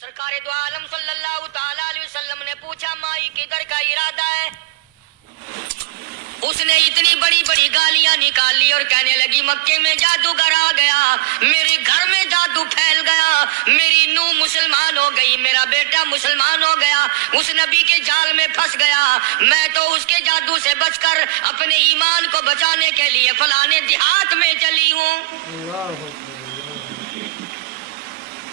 سرکار دو عالم صلی اللہ تعالی علیہ وسلم نے پوچھا مائی کدھر کا ارادہ ہے؟ اس نے اتنی بڑی بڑی گالیاں نکالی اور کہنے لگی مکے میں جادوگر آ گیا، میرے گھر میں جادو پھیل گیا، میری نوح مسلمان ہو گئی، میرا بیٹا مسلمان ہو گیا، اس نبی کے جال میں پھنس گیا، میں تو اس کے جادو سے بچ کر اپنے ایمان کو بچانے کے لیے فلانے دیہات میں چلی ہوں۔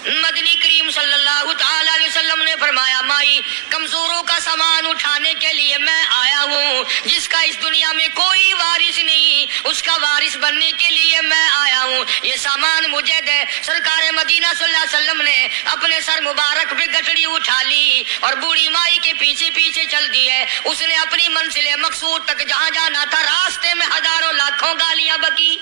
مدنی کریم صلی اللہ تعالی علیہ وسلم نے فرمایا مائی کمزوروں کا سامان اٹھانے کے لیے میں آیا ہوں، جس کا اس دنیا میں کوئی وارث نہیں اس کا وارث بننے کے لیے میں آیا ہوں، یہ سامان مجھے دے۔ سرکار مدینہ صلی اللہ علیہ وسلم نے اپنے سر مبارک پہ گٹڑی اٹھا لی اور بوڑھی مائی کے پیچھے پیچھے چل دی ہے۔ اس نے اپنی منزل مقصود تک جہاں جانا تھا راستے میں ہزاروں لاکھوں گالیاں بکی،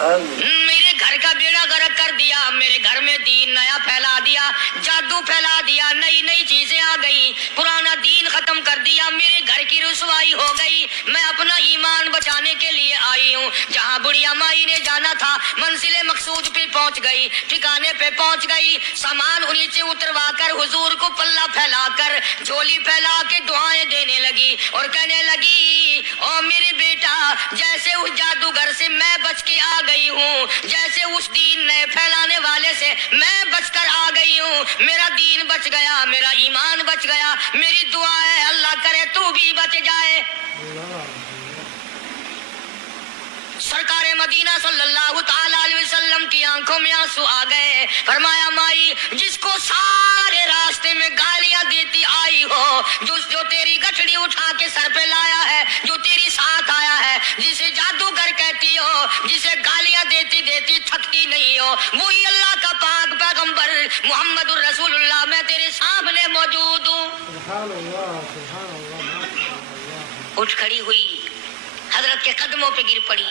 میرے گھر کا بیڑا غرق کر دیا، میرے گھر میں دین نیا پھیلا دیا، جادو پھیلا دیا، نئی نئی چیزیں آ گئی، پرانا دین ختم کر دیا، میرے گھر کی رسوائی ہو گئی، میں اپنا ایمان بچانے کے لیے آئی ہوں۔ جہاں بڑھیا مائی نے جانا تھا منزل مقصود پہ پہنچ گئی، ٹھکانے پہ پہنچ گئی، سامان نیچے اتروا کر حضور کو پلہ پھیلا کر جھولی پھیلا کے دعائیں دینے لگی اور کہنے لگی او میرے بیٹا جیسے اس جادوگر سے میں بچ کے آ گئی ہوں، جیسے اس دین نئے پھیلانے والے سے میں بچ کر آ گئی ہوں، میرا دین بچ گیا، میرا ایمان بچ گیا، میری دعا ہے اللہ کرے تو بھی بچ جائے۔ سرکار مدینہ صلی اللہ تعالی علیہ وسلم کی آنکھوں میں آنسو آ گئے، فرمایا مائی جس کو سارے راستے میں گالیاں دیتی آئی ہو، جو تیری گٹھڑی اٹھا کے سر پہ لایا ہے، جو تیری ساتھ آیا ہے، جسے جادوگر کہتی ہو، جسے گالیاں دیتی دیتی تھکتی نہیں ہو، وہی اللہ کا پاک پیغمبر محمد الرسول اللہ، میں تیرے سامنے موجود ہوں۔ سبحان اللہ سبحان اللہ۔ اٹھ کھڑی ہوئی، حضرت کے قدموں پہ گر پڑی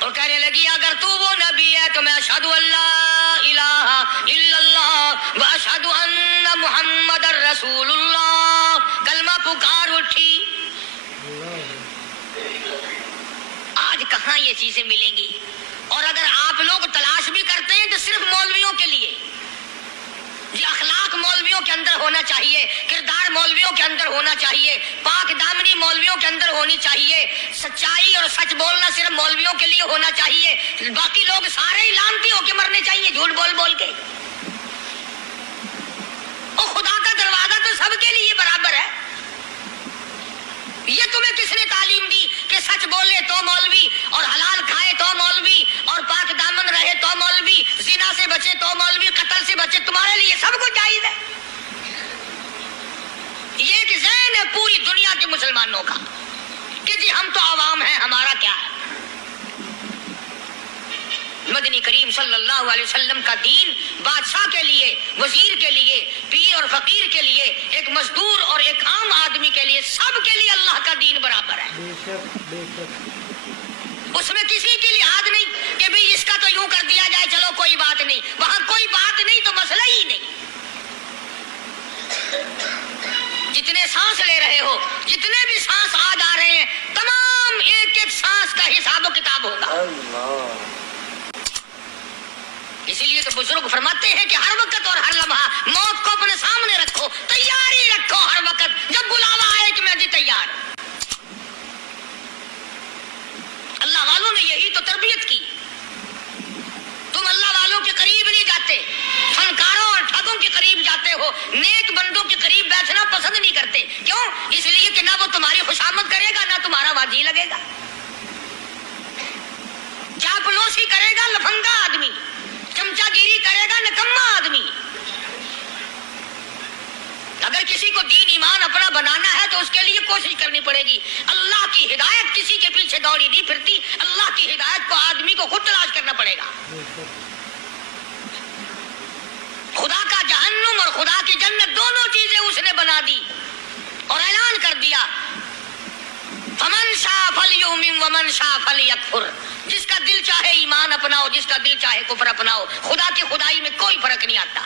اور کہنے لگی اگر تو وہ نبی ہے تو میں اشہد اللہ الہ الا اللہ و اشہد ان محمد الرسول اللہ، کلمہ پکار اٹھی۔ آج کہاں یہ چیزیں ملیں گی؟ اور اگر آپ لوگ تلاش بھی کرتے ہیں تو صرف مولویوں کے لیے، یہ اخلاق مولویوں کے اندر ہونا چاہیے، کردار مولویوں کے اندر ہونا چاہیے، پاک دامنی مولویوں کے اندر ہونی چاہیے، سچائی اور سچ بولنا صرف مولویوں کے لیے ہونا چاہیے، باقی لوگ سارے ہی لانتی ہو کے مرنے چاہیے جھوٹ بول بول کے۔ اور خدا کا دروازہ تو سب کے لیے برابر ہے، یہ تمہیں کس نے تعلیم دی کہ سچ بولے تو مولوی، اور حلال کھائے تو مولوی، اور پاک دامن رہے تو مولوی، زنا سے بچے تو مولوی، قتل سے بچے، تمہارے لیے سب کچھ جائز ہے؟ یہ ایک ذہن ہے پوری دنیا کے مسلمانوں کا کہ جی ہم تو عوام ہیں، ہمارا کیا ہے؟ مدنی کریم صلی اللہ علیہ وسلم کا دین بادشاہ کے لیے، وزیر کے لیے، پیر اور فقیر کے لیے، ایک مزدور اور ایک عام آدمی کے لیے، سب کے لیے اللہ کا دین برابر ہے۔ بے شک بے شک۔ اس میں کسی کی لحاظ نہیں کہ بھی اس کا تو یوں کر دیا جائے چلو کوئی بات نہیں، وہاں کوئی بات نہیں تو مسئلہ ہی نہیں۔ جتنے سانس لے رہے ہو، جتنے بھی سانس آ جا رہے ہیں، تمام ایک ایک سانس کا حساب و کتاب ہوگا۔ اسی لیے تو بزرگ فرماتے ہیں کہ ہر وقت اور ہر لمحہ موت کو اپنے سامنے رکھو، تیاری رکھو ہر وقت، جب بلاوا آئے کہ میں بھی تیار ہوں۔ اللہ والوں نے یہی تو تربیت کی۔ تم اللہ والوں کے قریب نہیں جاتے، فنکاروں اور ٹھگوں کے قریب جاتے ہو، نیک بندوں کے قریب بیٹھنا پسند نہیں کرتے، کیوں؟ اس لیے کہ نہ وہ تمہاری خوشامد کرے گا نہ تمہارا واجی لگے گا، چاپلوسی کرے گا لفنگا آدمی، چمچا گیری کرے گا نکما آدمی۔ اگر کسی کو دین ایمان اپنا بنانا ہے تو اس کے لیے کوشش کرنی پڑے گی۔ اللہ کی ہدایت کسی کے پیچھے دوڑی نہیں پھرتی، اللہ کی ہدایت کو آدمی کو خود تلاش کرنا پڑے گا۔ خدا کا جہنم اور خدا کی جنت دونوں چیزیں اس نے بنا دی اور اعلان کر دیا فمن شاء فلیؤمن ومن شاء فلیکفر، جس کا دل چاہے ایمان اپناؤ، جس کا دل چاہے کفر اپناؤ، خدا کی خدائی میں کوئی فرق نہیں آتا۔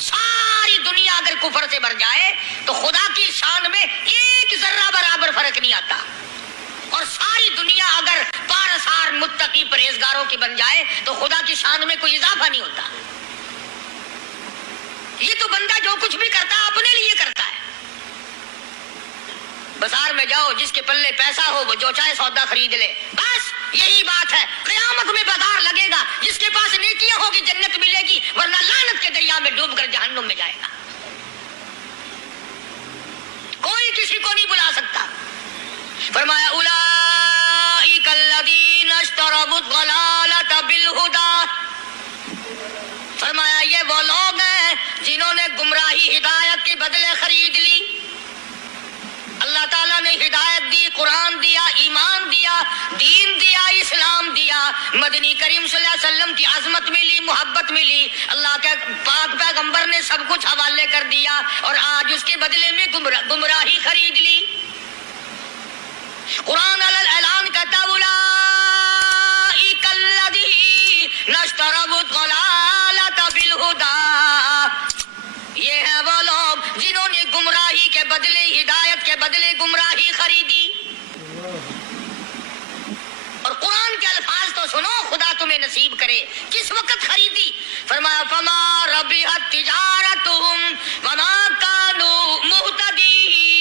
ساری دنیا اگر کفر سے بھر جائے تو خدا کی شان میں ایک ذرہ برابر فرق نہیں آتا۔ اور ساری دنیا اگر پارسار متقی پرہیزگاروں کی بن جائے تو خدا کی شان میں کوئی اضافہ نہیں ہوتا. یہ تو بندہ جو کچھ بھی کرتا ہے اپنے لیے کرتا ہے. بازار میں جاؤ، جس کے پلے پیسہ ہو وہ جو چاہے سودا خرید لے، بس یہی بات ہے. قیامت میں بازار لگے گا، جس کے پاس نیکیاں ہوگی جنت ملے گی، ورنہ لعنت کے دریا میں ڈوب کر جہنم میں جائے گا. کوئی کسی کو نہیں بلا سکتا. فرمایا اولئک الذین اشتروا الضلالۃ بالہدی، فرمایا یہ وہ لوگ ہیں جنہوں نے گمراہی ہدایت کے بدلے خرید لی. اللہ تعالیٰ نے ہدایت دی، قرآن دیا، ایمان دیا، دین دیا، اسلام دیا، مدنی کریم صلی اللہ علیہ وسلم کی عظمت ملی، محبت ملی، اللہ کے پاک پیغمبر نے سب کچھ حوالے کر دیا، اور آج اس کے بدلے میں گمراہی خرید لی. قرآن اعلان کرتا اولئک الذین اشتروا الضلالۃ بالہدی، یہ ہے وہ لوگ جنہوں نے گمراہی کے بدلے ہدایت کے بدلے گمراہی خریدی. اور قرآن کے الفاظ تو سنو، خدا تمہیں نصیب کرے. کس وقت خریدی؟ فرمایا فما ربحت تجارتهم وما كانوا مهتدين.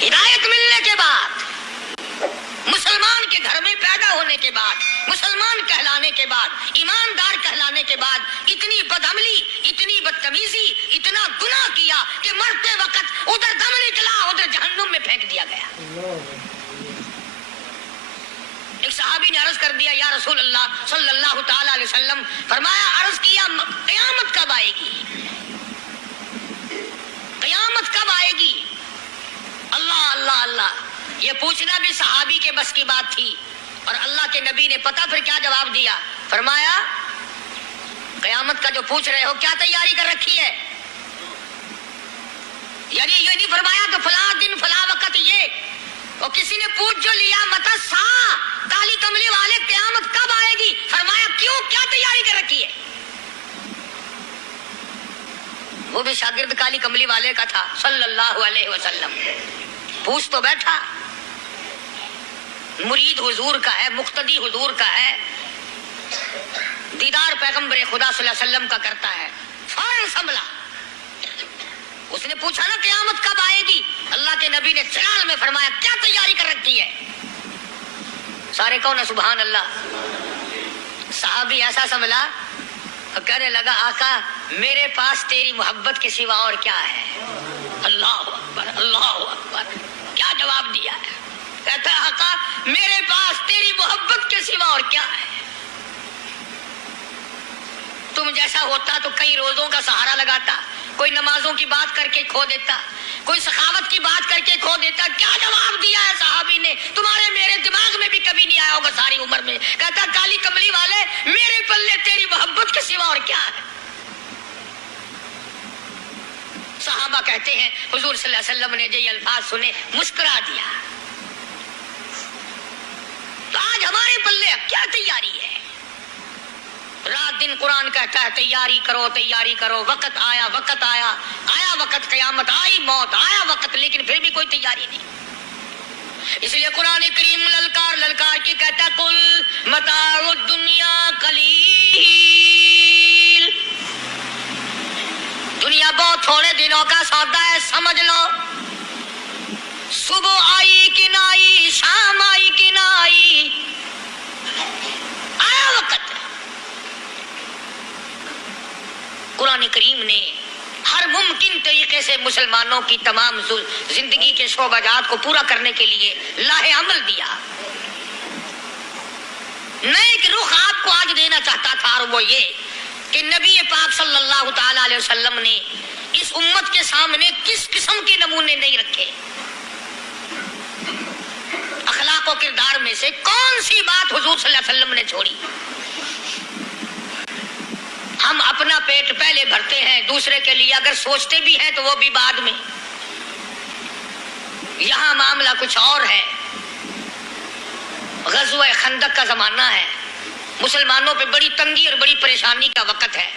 ہدایت ملنے کے بعد، مسلمان کے گھر میں پیدا ہونے کے بعد، مسلمان کہلانے کے بعد، ایماندار کہلانے کے بعد، اتنی بدعملی، اتنی بدتمیزی، اتنا گناہ کیا کہ مرتے وقت ادھر دم نکلا، ادھر جہنم میں پھینک دیا گیا. ایک صحابی نے عرض کر دیا یا رسول اللہ صلی اللہ تعالی علیہ وسلم، فرمایا عرض کیا قیامت کب آئے گی؟ قیامت کب آئے گی؟ اللہ اللہ اللہ، یہ پوچھنا بھی صحابی کے بس کی بات تھی. اور اللہ کے نبی نے پتہ پھر کیا جواب دیا؟ فرمایا قیامت کا جو پوچھ رہے ہو کیا تیاری کر رکھی ہے؟ یعنی یہ نہیں فرمایا کہ فلاں دن فلاں وقت یہ، اور کسی نے پوچھ جو لیا متا سا کالی کملی والے قیامت کب آئے گی؟ فرمایا کیوں، کیا تیاری کر رکھی ہے؟ وہ بھی شاگرد کالی کملی والے کا تھا صلی اللہ علیہ وسلم. پوچھ تو بیٹھا، مرید حضور کا ہے، مقتدی حضور کا ہے، دیدار پیغمبر خدا صلی اللہ علیہ وسلم کا کرتا ہے. فوراً سنبھلا، اس نے پوچھا نا قیامت کب آئے گی؟ اللہ کے نبی نے چلال میں فرمایا کیا تیاری کر رکھی ہے؟ سارے کہو نا سبحان اللہ. صحابی ایسا سنبھلا، کہنے لگا آقا میرے پاس تیری محبت کے سوا اور کیا ہے؟ اللہ اکبر اللہ اکبر. کیا جواب دیا ہے؟ کہتا ہے آقا میرے پاس تیری محبت کے سوا اور کیا ہے؟ تم جیسا ہوتا تو کئی روزوں کا سہارا لگاتا، کوئی نمازوں کی بات کر کے کھو دیتا، کوئی سخاوت کی بات کر کے کھو دیتا. کیا جواب دیا ہے صحابی نے؟ تمہارے میرے دماغ میں بھی کبھی نہیں آیا ہوگا ساری عمر میں. کہتا کالی کملی والے میرے پلے تیری محبت کے سوا اور کیا ہے؟ صحابہ کہتے ہیں حضور صلی اللہ علیہ وسلم نے جو یہ الفاظ سنے مسکرا دیا. تو آج ہمارے پلے کیا تیاری ہے؟ رات دن قرآن کہتا ہے تیاری کرو تیاری کرو، وقت آیا وقت آیا، آیا وقت، قیامت آئی، موت آیا وقت، لیکن پھر بھی کوئی تیاری نہیں. اس لیے قرآن کریم للکار للکار کی کہتا ہے قل متاع الدنیا قلیل، دنیا بہت تھوڑے دنوں کا سودا ہے، سمجھ لو. صبح آئی کہ نہ آئی، شام آئی کہ نہ آئی، آیا وقت. قرآن کریم نے ہر ممکن طریقے سے مسلمانوں کی تمام زندگی کے شعبہ جات کو پورا کرنے کے لیے لاہ عمل دیا. میں ایک رخ آپ کو آج دینا چاہتا تھا، اور وہ یہ کہ نبی پاک صلی اللہ تعالی علیہ وسلم نے اس امت کے سامنے کس قسم کے نمونے نہیں رکھے. اخلاق و کردار میں سے کون سی بات حضور صلی اللہ علیہ وسلم نے چھوڑی؟ ہم اپنا پیٹ پہلے بھرتے ہیں، دوسرے کے لیے اگر سوچتے بھی ہیں تو وہ بھی بعد میں. یہاں معاملہ کچھ اور ہے. غزوہ خندق کا زمانہ ہے، مسلمانوں پہ بڑی تنگی اور بڑی پریشانی کا وقت ہے.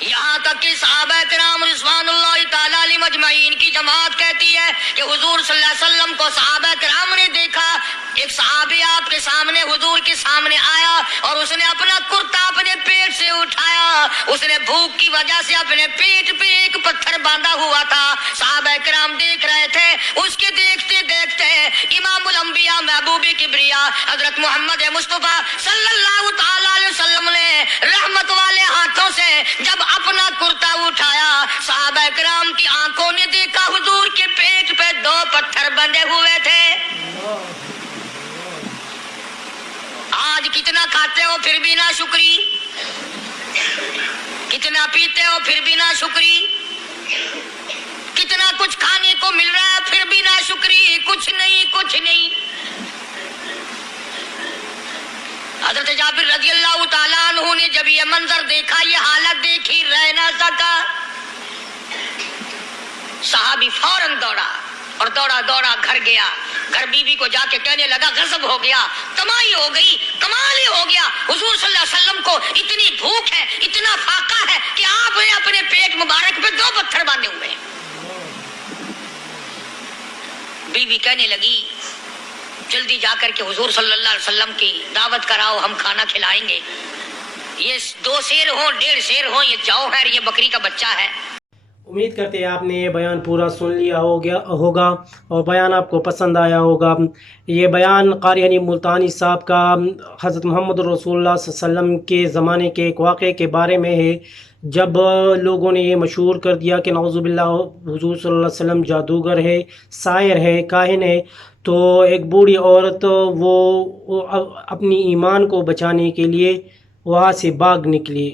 یہاں تک کہ صحابہ کرام رضوانُ تعالیٰ علیہم اجمعین کی جماعت کہتی ہے کہ حضور صلی اللہ علیہ وسلم کو صحابہ کرام نے دیکھا، ایک صحابی آپ کے سامنے حضور کے سامنے آیا اور اس نے اپنا کرتا اپنے پیٹ سے اٹھایا، اس نے بھوک کی وجہ سے اپنے پیٹ پہ ایک پتھر باندھا ہوا تھا، صحابہ کرام دیکھ رہے تھے، اس کے دیکھتے دیکھتے امام الانبیاء محبوب کبریا حضرت محمد مصطفیٰ صلی اللہ تعالیٰ علیہ وسلم نے رحمت والے ہاتھوں سے جب اپنا کرتا اٹھایا، صحابہ کرام کی آنکھوں نے دیکھا حضور کے پیٹ پہ 2 پتھر بندھے ہوئے تھے۔ آج کتنا کھاتے ہو پھر بھی نہ شکری، کتنا پیتے ہو پھر بھی نہ شکری، کتنا کچھ کھانے کو مل رہا ہے پھر بھی نہ شکری، کچھ نہیں کچھ نہیں۔ حضرت جابر رضی اللہ تعالیٰ عنہ نے جب یہ منظر دیکھا، یہ حالت دیکھی، رہ نہ سکا، صحابی فوراً دوڑا اور دوڑا دوڑا گھر گیا، گھر بیوی کو جا کے کہنے لگا غضب ہو گیا، تمائی ہو گئی، کمال ہی ہو گیا، حضور صلی اللہ علیہ وسلم کو اتنی بھوک ہے، اتنا فاقہ ہے کہ آپ نے اپنے پیٹ مبارک پہ 2 پتھر باندھے ہوئے ہیں۔ بیوی کہنے لگی جلدی جا کر کے حضور صلی اللہ علیہ وسلم کی دعوت کراؤ، ہم کھانا کھلائیں گے، یہ 2 شیر ہوں 1.5 شیر ہوں، یہ جو ہے یہ بکری کا بچہ ہے۔ امید کرتے ہیں آپ نے یہ بیان پورا سن لیا ہوگا اور بیان آپ کو پسند آیا ہوگا۔ یہ بیان قاری حنیف ملتانی صاحب کا حضرت محمد رسول اللہ صلی اللہ علیہ وسلم کے زمانے کے ایک واقعے کے بارے میں ہے، جب لوگوں نے یہ مشہور کر دیا کہ نعوذ باللہ حضور صلی اللہ علیہ وسلم جادوگر ہے، ساحر ہے، کاہن ہے، تو ایک بوڑھی عورت وہ اپنی ایمان کو بچانے کے لیے وہاں سے بھاگ نکلی۔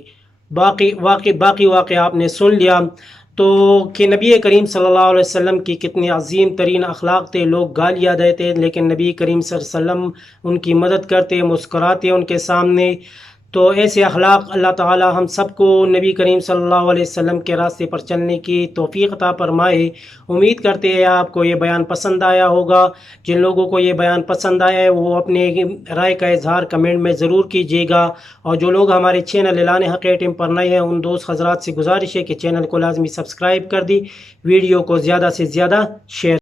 باقی واقعہ آپ نے سن لیا تو کہ نبی کریم صلی اللہ علیہ وسلم کی کتنے عظیم ترین اخلاق تھے، لوگ گالیاں دیتے لیکن نبی کریم صلی اللہ علیہ وسلم ان کی مدد کرتے، مسکراتے ان کے سامنے۔ تو ایسے اخلاق اللہ تعالی ہم سب کو نبی کریم صلی اللہ علیہ وسلم کے راستے پر چلنے کی توفیق عطا فرمائے۔ امید کرتے ہیں آپ کو یہ بیان پسند آیا ہوگا۔ جن لوگوں کو یہ بیان پسند آیا ہے وہ اپنے رائے کا اظہار کمنٹ میں ضرور کیجیے گا، اور جو لوگ ہمارے چینل اعلان حق ٹیم پر نئے ہیں ان دوست حضرات سے گزارش ہے کہ چینل کو لازمی سبسکرائب کر دی، ویڈیو کو زیادہ سے زیادہ شیئر